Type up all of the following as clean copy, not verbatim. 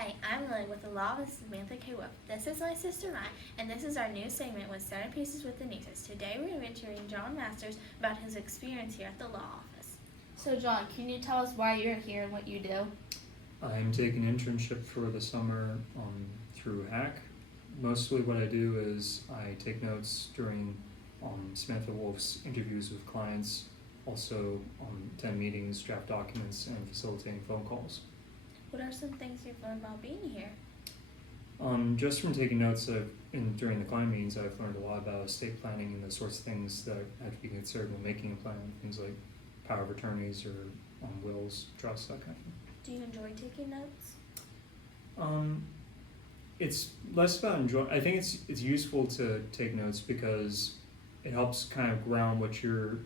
Hey, I'm Lily with the Law with Samantha K. Wolfe. This is my sister Ryan, and this is our new segment with Centerpieces with the nieces. Today we're going to be interviewing John Masters about his experience here at the law office. So John, can you tell us why you're here and what you do? I'm taking an internship for the summer through HACK. Mostly what I do is I take notes during Samantha Wolfe's interviews with clients, also attend meetings, draft documents, and facilitating phone calls. What are some things you've learned while being here? Just from taking notes during the client meetings, I've learned a lot about estate planning and the sorts of things that have to be considered when making a plan, things like power of attorneys or wills, trusts, that kind of thing. Do you enjoy taking notes? It's less about enjoy. I think it's useful to take notes because it helps kind of ground what you're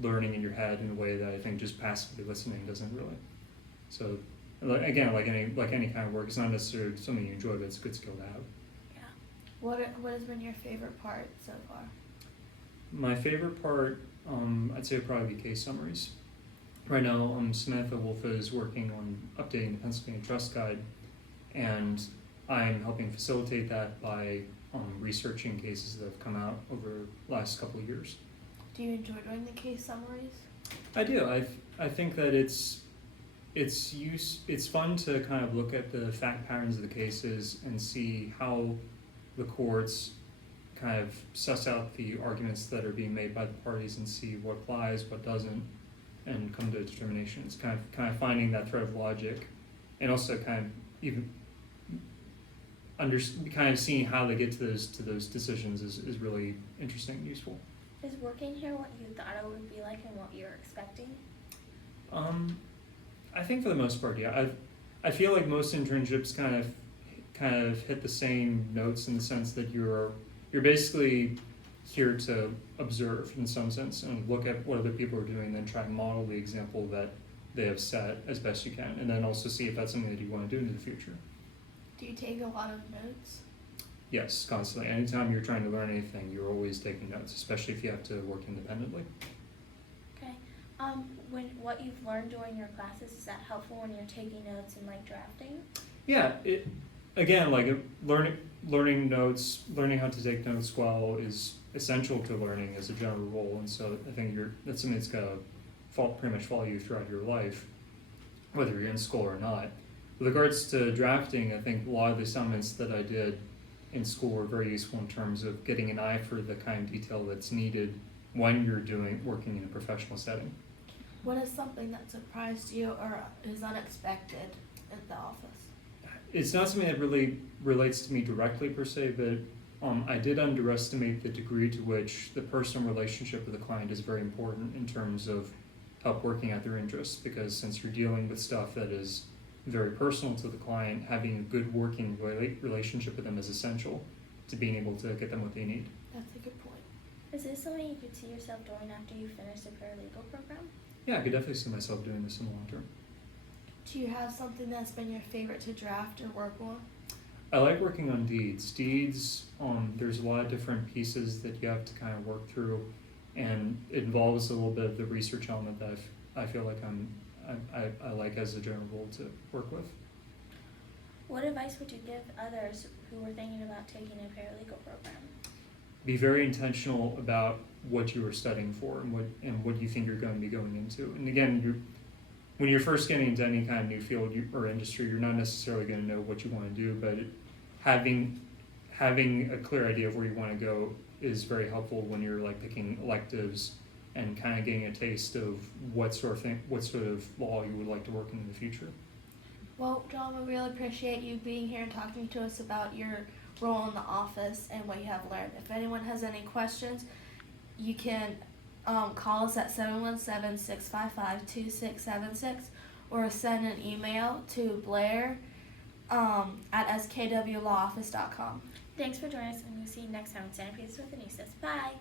learning in your head in a way that I think just passively listening doesn't really. So again, like any kind of work, it's not necessarily something you enjoy, but it's a good skill to have. Yeah. What has been your favorite part so far? My favorite part, I'd say, would probably be case summaries. Right now, Samantha Wolfe is working on updating the Pennsylvania Trust Guide, and I'm helping facilitate that by researching cases that have come out over the last couple of years. Do you enjoy doing the case summaries? I do. I think that it's fun to kind of look at the fact patterns of the cases and see how the courts kind of suss out the arguments that are being made by the parties and see what applies, what doesn't, and come to a determination. It's kind of finding that thread of logic, and also kind of even kind of seeing how they get to those decisions is really interesting and useful. Is working here what you thought it would be like and what you're expecting? I think for the most part, yeah. I feel like most internships kind of hit the same notes in the sense that you're basically here to observe in some sense and look at what other people are doing, then try and model the example that they have set as best you can, and then also see if that's something that you want to do in the future. Do you take a lot of notes? Yes, constantly. Anytime you're trying to learn anything, you're always taking notes, especially if you have to work independently. Okay. What you've learned during your classes, is that helpful when you're taking notes and like drafting? Yeah, learning notes, learning how to take notes well is essential to learning as a general rule, and so I think that's something that's gonna pretty much follow you throughout your life, whether you're in school or not. With regards to drafting, I think a lot of the assignments that I did in school were very useful in terms of getting an eye for the kind of detail that's needed when you're working in a professional setting. What is something that surprised you or is unexpected at the office? It's not something that really relates to me directly per se, but I did underestimate the degree to which the personal relationship with the client is very important in terms of help working out their interests, because since you're dealing with stuff that is very personal to the client, having a good working relationship with them is essential to being able to get them what they need. That's a good point. Is this something you could see yourself doing after you finish the paralegal program? Yeah, I could definitely see myself doing this in the long term. Do you have something that's been your favorite to draft or work on? I like working on deeds. Deeds, there's a lot of different pieces that you have to kind of work through, and it involves a little bit of the research element that I feel like I like as a general rule to work with. What advice would you give others who were thinking about taking a paralegal program? Be very intentional about what you are studying for and what you think you're going to be going into. And again, when you're first getting into any kind of new field or industry, you're not necessarily going to know what you want to do, but having a clear idea of where you want to go is very helpful when you're like picking electives and kind of getting a taste of what sort of law you would like to work in the future. Well, John, we really appreciate you being here and talking to us about your role in the office and what you have learned. If anyone has any questions, you can call us at 717-655-2676 or send an email to Blair at skwlawoffice.com. Thanks for joining us, and we'll see you next time on Centerpieces with the nieces. Bye!